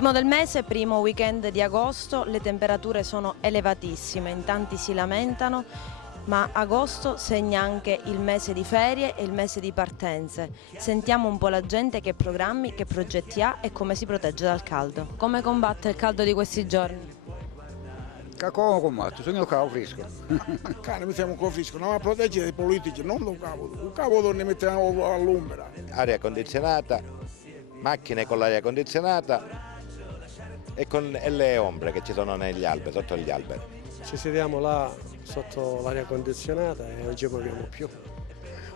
Primo del mese, primo weekend di agosto, le temperature sono elevatissime, in tanti si lamentano, ma agosto segna anche il mese di ferie e il mese di partenze. Sentiamo un po' la gente che programmi, che progetti ha e come si protegge dal caldo. Come combatte il caldo di questi giorni? Come combatto? Sono io cavo fresco. Cane mi siamo con fresco, non a proteggere i politici, non un cavo ne mettiamo all'ombra. Aria condizionata, macchine con l'aria condizionata e con le ombre che ci sono negli alberi, sotto gli alberi. Ci sediamo là sotto l'aria condizionata e non ci muoviamo più.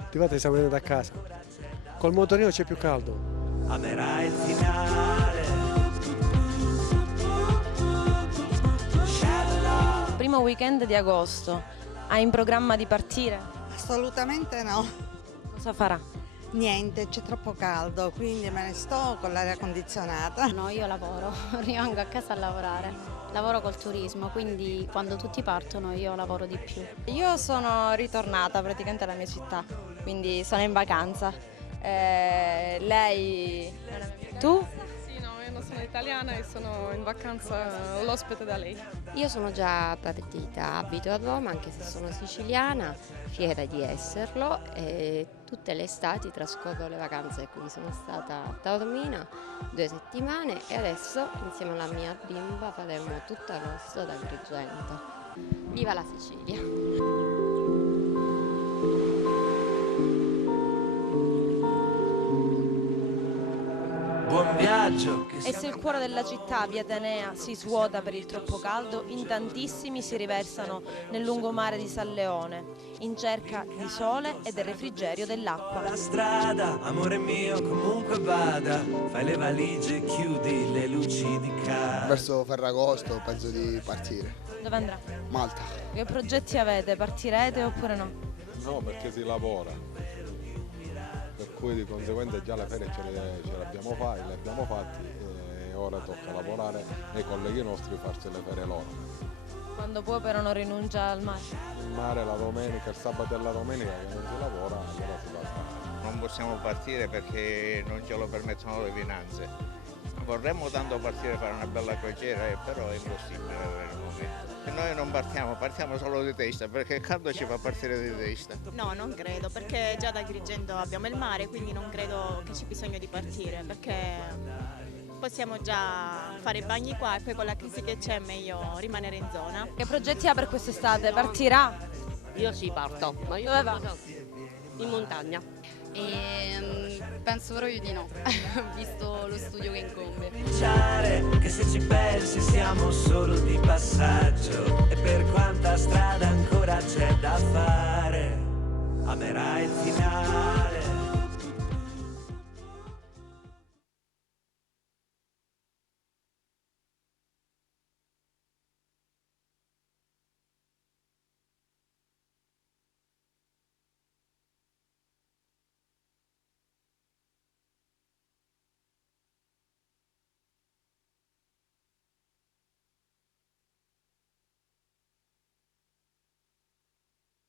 Ultimamente siamo venuti a casa. Col motorino c'è più caldo. Amerai il finale. Primo weekend di agosto, hai in programma di partire? Assolutamente no. Cosa farà? Niente, c'è troppo caldo, quindi me ne sto con l'aria condizionata. No, io lavoro, rimango a casa a lavorare. Lavoro col turismo, quindi quando tutti partono io lavoro di più. Io sono ritornata praticamente alla mia città, quindi sono in vacanza. Lei... Tu? Sì, no, io non sono italiana e sono in vacanza, l'ospite da lei. Io sono già partita, abito a Roma anche se sono siciliana, fiera di esserlo e tutte le estati trascorro le vacanze qui. Sono stata a Taormina 2 settimane e adesso insieme alla mia bimba faremo tutto agosto da Agrigento. Viva la Sicilia! Buon viaggio. E se il cuore della città, via Atenea, si svuota per il troppo caldo, in tantissimi si riversano nel lungomare di San Leone, in cerca di sole e del refrigerio dell'acqua. La strada, amore mio, comunque vada, fai le valigie, chiudi le luci di casa. Verso Ferragosto penso di partire. Dove andrà? Malta. Che progetti avete? Partirete oppure no? No, perché si lavora. Per cui di conseguenza già le ferie ce le abbiamo fatti e ora tocca lavorare e i colleghi nostri farsi le ferie loro. Quando può però non rinuncia al mare? Il mare la domenica, il sabato e la domenica che non si lavora, allora si va a fare. Non possiamo partire perché non ce lo permettono le finanze. Vorremmo tanto partire a fare una bella crociera, però è impossibile per il momento. E noi non partiamo solo di testa, perché il caldo ci fa partire di testa. No, non credo, perché già da Agrigento abbiamo il mare, quindi non credo che ci bisogno di partire, perché possiamo già fare i bagni qua e poi con la crisi che c'è è meglio rimanere in zona. Che progetti ha per quest'estate? Partirà? Io sì parto, ma io dove va? In montagna. Penso proprio di no, visto lo studio che incombe. Che se ci pensi siamo solo di passaggio e per quanta strada ancora c'è da fare, amerai il finale.